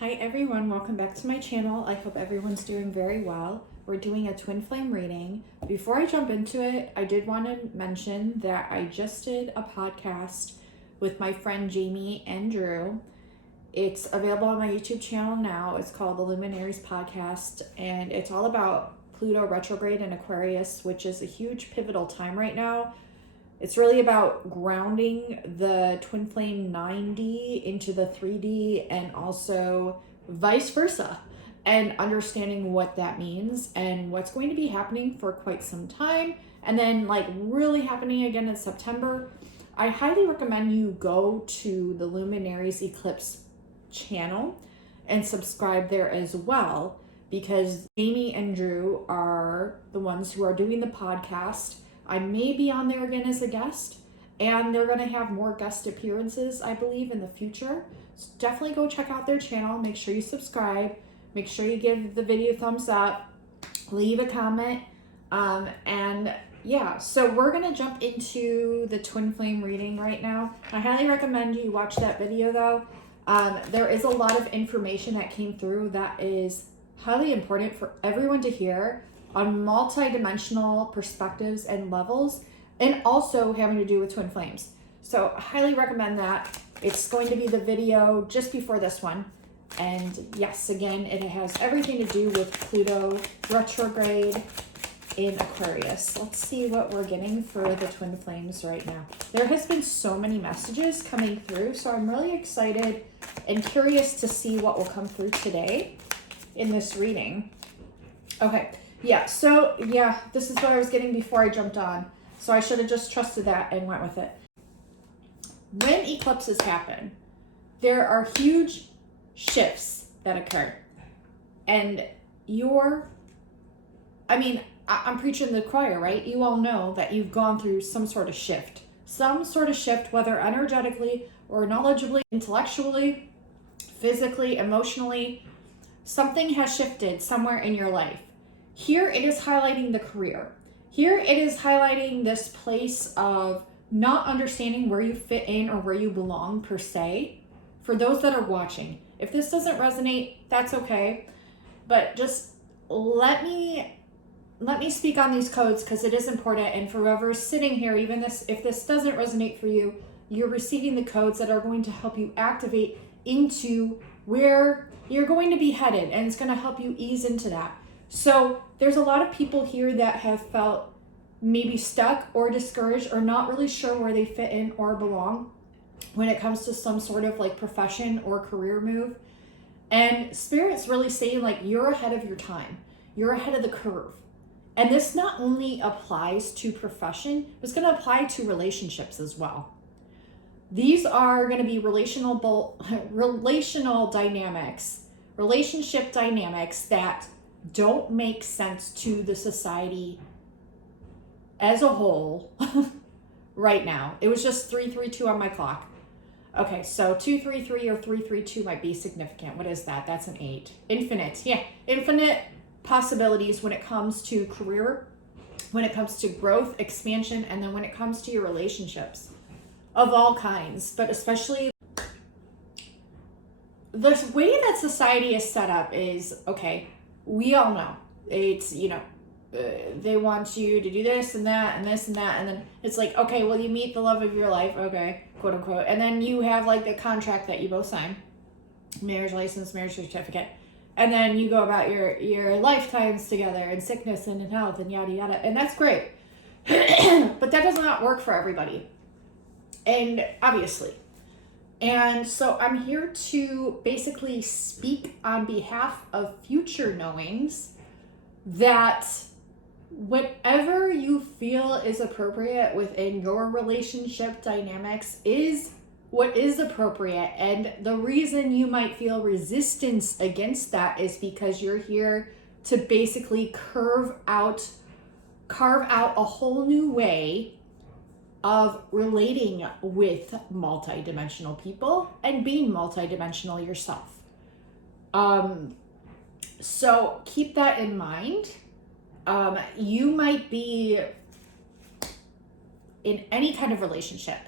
Hi everyone, welcome back to my channel. I hope everyone's doing very well. We're doing a twin flame reading. Before I jump into it, I did want to mention that I just did a podcast with my friend Jamie and Drew. It's available on my YouTube channel now. It's called the Luminaries Podcast, and it's all about Pluto retrograde in Aquarius, which is a huge pivotal time right now. It's really about grounding the twin flame 9D into the 3D and also vice versa, and understanding what that means and what's going to be happening for quite some time, and then like really happening again in September. I highly recommend you go to the Luminaries Eclipse channel and subscribe there as well, because Amy and Drew are the ones who are doing the podcast. I may be on there again as a guest, and they're going to have more guest appearances, I believe, in the future. So definitely go check out their channel. Make sure you subscribe. Make sure you give the video a thumbs up. Leave a comment. And yeah, so we're going to jump into the twin flame reading right now. I highly recommend you watch that video, though. There is a lot of information that came through that is highly important for everyone to hear, on multi-dimensional perspectives and levels, and also having to do with twin flames. So I highly recommend that. It's going to be the video just before this one. And yes, again, it has everything to do with Pluto retrograde in Aquarius. Let's see what we're getting for the twin flames right now. There has been so many messages coming through, so I'm really excited and curious to see what will come through today in this reading. Okay. Yeah, so yeah, this is what I was getting before I jumped on. So I should have just trusted that and went with it. When eclipses happen, there are huge shifts that occur. And I'm preaching to the choir, right? You all know that you've gone through some sort of shift. Some sort of shift, whether energetically or knowledgeably, intellectually, physically, emotionally. Something has shifted somewhere in your life. Here it is highlighting the career. Here it is highlighting this place of not understanding where you fit in or where you belong per se. For those that are watching, if this doesn't resonate, that's okay. But just let me speak on these codes, because it is important. And for whoever's sitting here, even if this doesn't resonate for you, you're receiving the codes that are going to help you activate into where you're going to be headed, and it's going to help you ease into that. So there's a lot of people here that have felt maybe stuck or discouraged or not really sure where they fit in or belong when it comes to some sort of like profession or career move. And Spirit's really saying like, you're ahead of your time. You're ahead of the curve. And this not only applies to profession, it's going to apply to relationships as well. These are going to be relational dynamics, relationship dynamics that don't make sense to the society as a whole right now. It was just 332 on my clock. Okay, so 233 or 332 might be significant. What is that? That's an 8. Infinite. Yeah, infinite possibilities when it comes to career, when it comes to growth, expansion, and then when it comes to your relationships of all kinds, but especially the way that society is set up is, okay, we all know it's, they want you to do this and that and this and that, and then it's like, okay, well, you meet the love of your life, okay, quote unquote, and then you have like the contract that you both sign, marriage license, marriage certificate, and then you go about your lifetimes together, and sickness and in health and yada yada, and that's great. But that does not work for everybody, and obviously. And so I'm here to basically speak on behalf of future knowings that whatever you feel is appropriate within your relationship dynamics is what is appropriate. And the reason you might feel resistance against that is because you're here to basically carve out a whole new way of relating with multidimensional people and being multidimensional yourself. So keep that in mind. You might be in any kind of relationship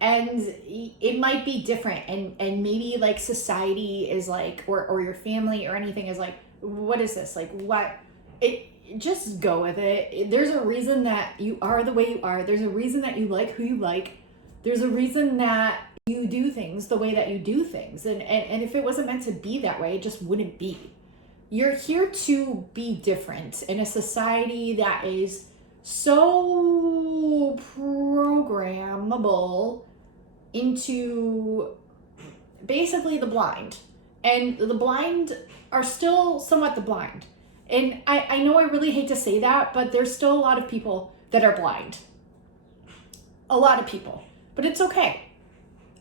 And it might be different, and maybe like society is like, or your family or anything is like, what is this? Like, what? Just go with it. There's a reason that you are the way you are. There's a reason that you like who you like. There's a reason that you do things the way that you do things. And if it wasn't meant to be that way, it just wouldn't be. You're here to be different in a society that is so programmable into basically the blind. And the blind are still somewhat the blind. And I know I really hate to say that, but there's still a lot of people that are blind. A lot of people. But it's okay.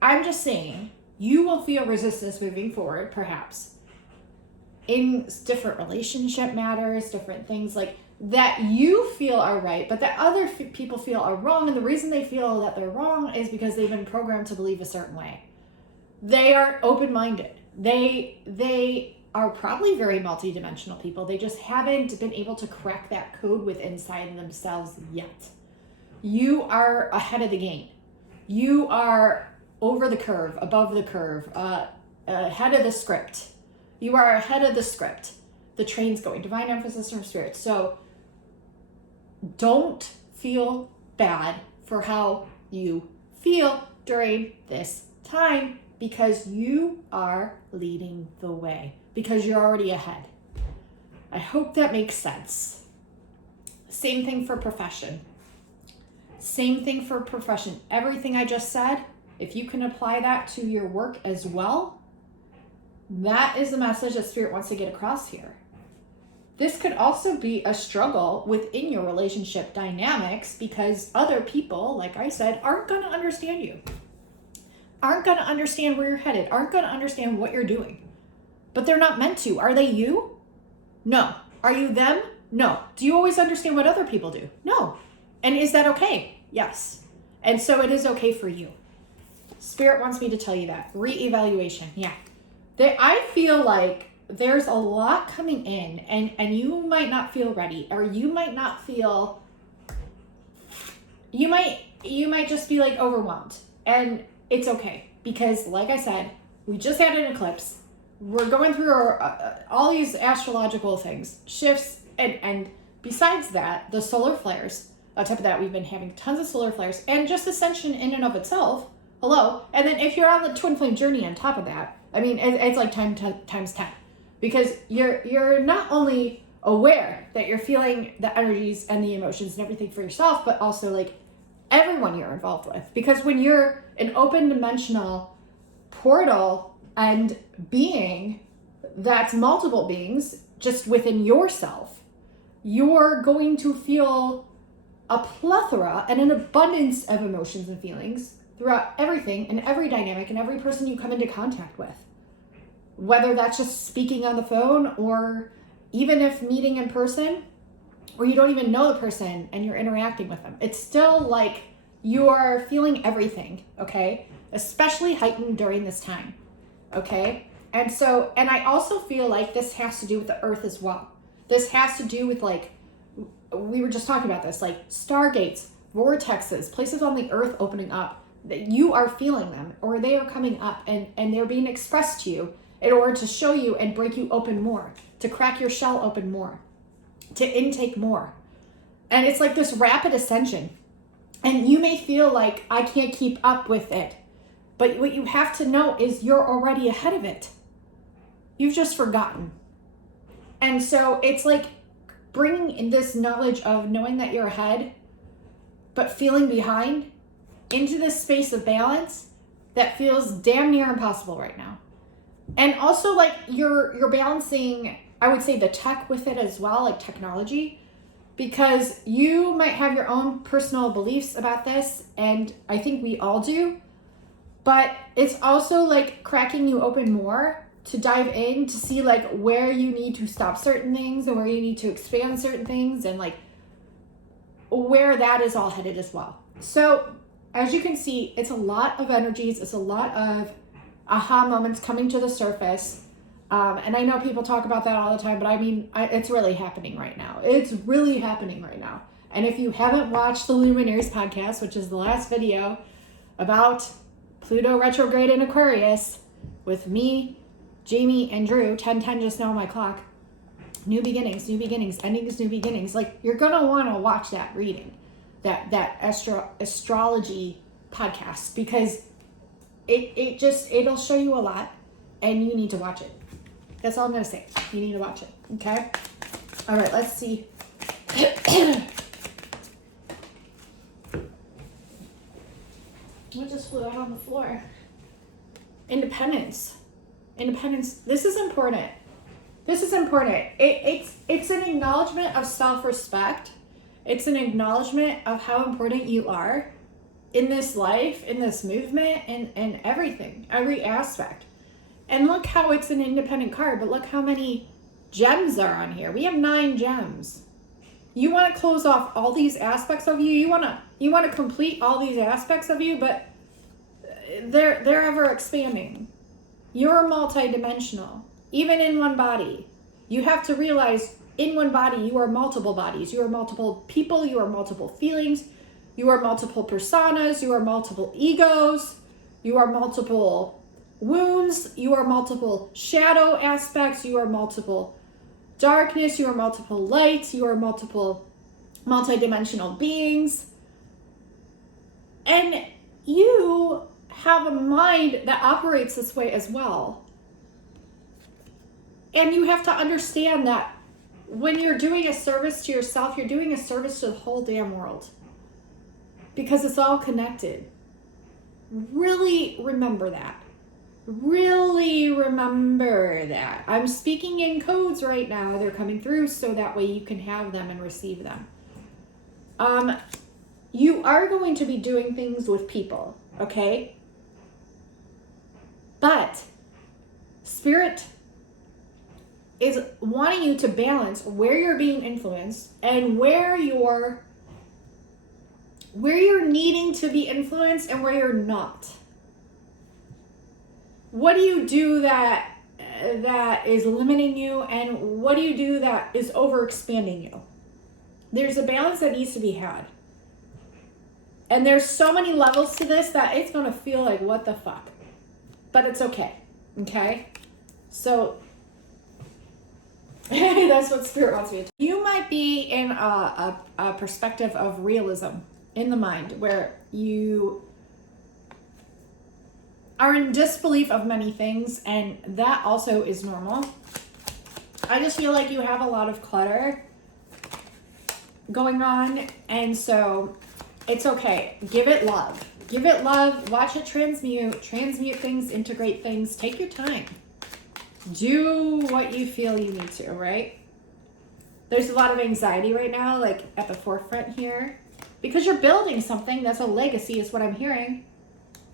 I'm just saying, you will feel resistance moving forward, perhaps, in different relationship matters, different things like that you feel are right, but that other people feel are wrong. And the reason they feel that they're wrong is because they've been programmed to believe a certain way. They are open-minded. They are probably very multidimensional people. They just haven't been able to crack that code within inside themselves yet. You are ahead of the game. You are over the curve, above the curve, ahead of the script. You are ahead of the script. The train's going. Divine emphasis from spirit. So don't feel bad for how you feel during this time, because you are leading the way, because you're already ahead. I hope that makes sense. Same thing for profession. Same thing for profession. Everything I just said, if you can apply that to your work as well, that is the message that Spirit wants to get across here. This could also be a struggle within your relationship dynamics, because other people, like I said, aren't going to understand you. Aren't going to understand where you're headed. Aren't going to understand what you're doing. But they're not meant to. Are they you? No. Are you them? No. Do you always understand what other people do? No. And is that okay? Yes. And so it is okay for you. Spirit wants me to tell you that. Reevaluation. Yeah. I feel like there's a lot coming in, and you might not feel ready, or you might not feel, you might just be like overwhelmed. And it's okay, because like I said, we just had an eclipse. We're going through all these astrological things, shifts, and besides that, the solar flares. On top of that, we've been having tons of solar flares, and just ascension in and of itself. Hello. And then if you're on the twin flame journey on top of that, I mean, it's like times 10, because you're not only aware that you're feeling the energies and the emotions and everything for yourself, but also like everyone you're involved with. Because when you're an open dimensional portal and being that's multiple beings just within yourself, you're going to feel a plethora and an abundance of emotions and feelings throughout everything and every dynamic and every person you come into contact with. Whether that's just speaking on the phone, or even if meeting in person, or you don't even know the person and you're interacting with them. It's still like you're feeling everything, okay? Especially heightened during this time, okay? And I also feel like this has to do with the earth as well. This has to do with, like, we were just talking about this, like stargates, vortexes, places on the earth opening up, that you are feeling them, or they are coming up and they're being expressed to you in order to show you and break you open more, to crack your shell open more, to intake more. And it's like this rapid ascension. And you may feel like, I can't keep up with it. But what you have to know is you're already ahead of it. You've just forgotten. And so it's like bringing in this knowledge of knowing that you're ahead, but feeling behind, into this space of balance that feels damn near impossible right now. And also, like, you're balancing, I would say, the tech with it as well, like technology, because you might have your own personal beliefs about this, and I think we all do, but it's also like cracking you open more to dive in to see like where you need to stop certain things and where you need to expand certain things, and like where that is all headed as well. So as you can see, it's a lot of energies, it's a lot of aha moments coming to the surface. And I know people talk about that all the time, but I mean, it's really happening right now. It's really happening right now. And if you haven't watched the Luminaries podcast, which is the last video about Pluto retrograde in Aquarius with me, Jamie, and Drew. 10:10 just now on my clock. New beginnings, endings, new beginnings. Like, you're gonna want to watch that reading, that astrology podcast, because it'll show you a lot, and you need to watch it. That's all I'm gonna say. You need to watch it. Okay. All right. Let's see. What just flew out on the floor? Independence. This is important. It's an acknowledgement of self-respect. It's an acknowledgement of how important you are in this life, in this movement, and everything, every aspect. And look how it's an independent card, but look how many gems are on here. We have 9 gems. You want to close off all these aspects of you. You want to complete all these aspects of you, but they're ever expanding. You're multidimensional, even in one body. You have to realize in one body, you are multiple bodies. You are multiple people. You are multiple feelings. You are multiple personas. You are multiple egos. You are multiple wounds. You are multiple shadow aspects. You are multiple darkness. You are multiple light. You are multidimensional beings. And you have a mind that operates this way as well. And you have to understand that when you're doing a service to yourself, you're doing a service to the whole damn world. Because it's all connected. Really remember that. Really remember that. I'm speaking in codes right now. They're coming through so that way you can have them and receive them. You are going to be doing things with people, okay? But Spirit is wanting you to balance where you're being influenced and where you're needing to be influenced and where you're not. What do you do that is limiting you, and what do you do that is overexpanding you? There's a balance that needs to be had. And there's so many levels to this that it's going to feel like, what the fuck? But it's okay. Okay? So that's what Spirit wants me to. You might be in a perspective of realism in the mind where you are in disbelief of many things, and that also is normal. I just feel like you have a lot of clutter going on, and so it's okay. Give it love. Give it love. Watch it transmute things, integrate things. Take your time. Do what you feel you need to, right? There's a lot of anxiety right now, like at the forefront here, because you're building something. That's a legacy is what I'm hearing.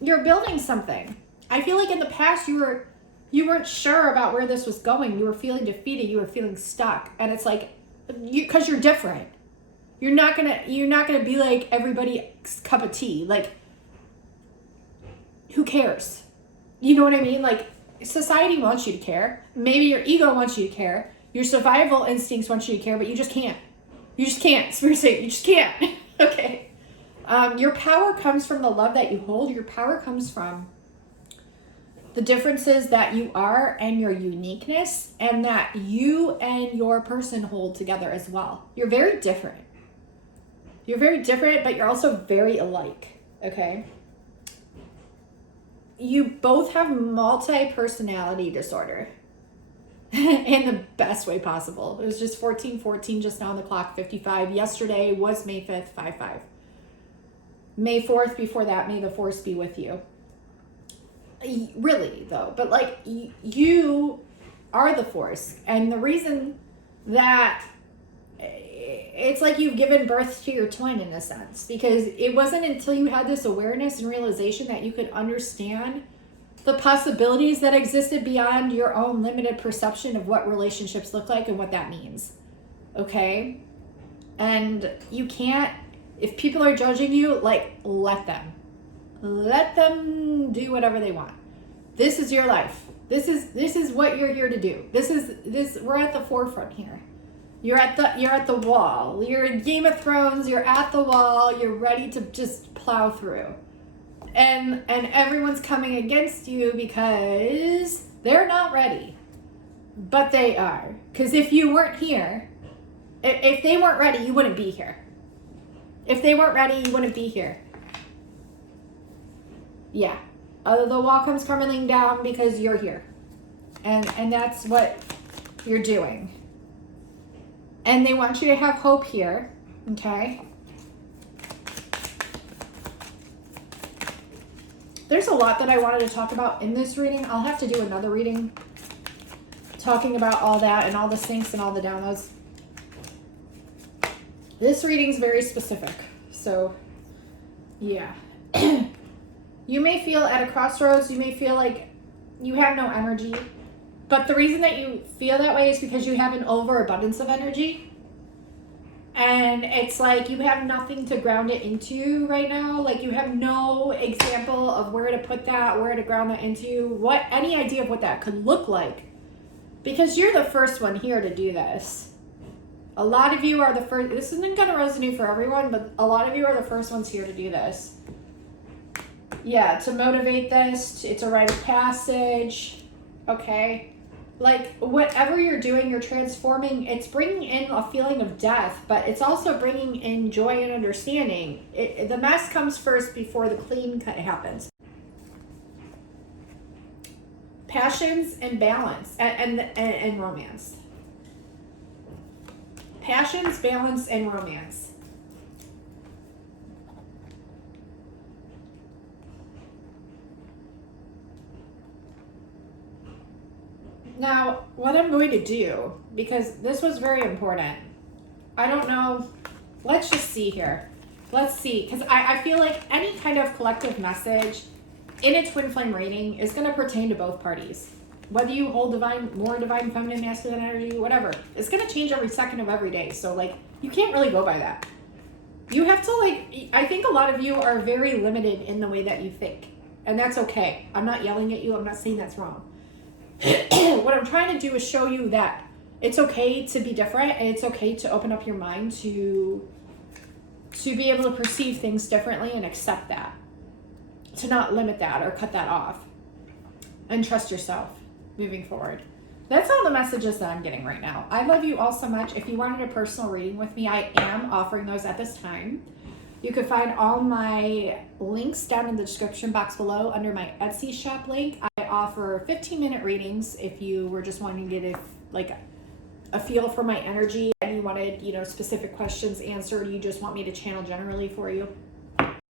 You're building something. I feel like in the past you weren't sure about where this was going. You were feeling defeated. You were feeling stuck. And it's like, because you're different. You're not gonna be like everybody's cup of tea. Like, who cares? You know what I mean? Like, society wants you to care. Maybe your ego wants you to care. Your survival instincts want you to care, but you just can't. You just can't. Seriously, you just can't. Okay. Your power comes from the love that you hold. Your power comes from the differences that you are and your uniqueness, and that you and your person hold together as well. You're very different. You're very different, but you're also very alike. Okay. You both have multi-personality disorder in the best way possible. It was just 14:14 just now on the clock, 55. Yesterday was May 5th, 5/5. May 4th, before that, may the force be with you. Really, though. But, like, you are the force. And the reason that it's like you've given birth to your twin in a sense, because it wasn't until you had this awareness and realization that you could understand the possibilities that existed beyond your own limited perception of what relationships look like and what that means. Okay? And you can't, if people are judging you, like, let them do whatever they want. This is your life. This is what you're here to do. We're at the forefront here. You're at the wall. You're in Game of Thrones. You're at the wall. You're ready to just plow through. and everyone's coming against you because they're not ready. But they are. Because if you weren't here, if they weren't ready, you wouldn't be here. If they weren't ready, you wouldn't be here. Yeah. The wall comes crumbling down because you're here. And that's what you're doing. And they want you to have hope here. Okay? There's a lot that I wanted to talk about in this reading. I'll have to do another reading talking about all that and all the syncs and all the downloads. This reading's very specific. So, yeah. You may feel at a crossroads. You may feel like you have no energy. But the reason that you feel that way is because you have an overabundance of energy. And it's like you have nothing to ground it into right now. Like you have no example of where to put that, where to ground that into, any idea of what that could look like. Because you're the first one here to do this. A lot of you are the first. This isn't going to resonate for everyone, but a lot of you are the first ones here to do this. Yeah, to motivate this. It's a rite of passage. Okay. Like, whatever you're doing, you're transforming. It's bringing in a feeling of death, but it's also bringing in joy and understanding. The mess comes first before the clean cut happens. Passions and balance and romance. Passions, balance, and romance. Now, what I'm going to do, because this was very important, I don't know, let's just see here. Let's see, because I feel like any kind of collective message in a twin flame reading is going to pertain to both parties. Whether you hold more divine, feminine, masculine energy, whatever. It's going to change every second of every day. So, like, you can't really go by that. You have to, like, I think a lot of you are very limited in the way that you think. And that's okay. I'm not yelling at you. I'm not saying that's wrong. What I'm trying to do is show you that it's okay to be different, and it's okay to open up your mind to be able to perceive things differently and accept that. To not limit that or cut that off. And trust yourself moving forward. That's all the messages that I'm getting right now. I love you all so much. If you wanted a personal reading with me, I am offering those at this time. You can find all my links down in the description box below under my Etsy shop link. I offer 15-minute readings if you were just wanting to get a feel for my energy and you wanted, specific questions answered. You just want me to channel generally for you.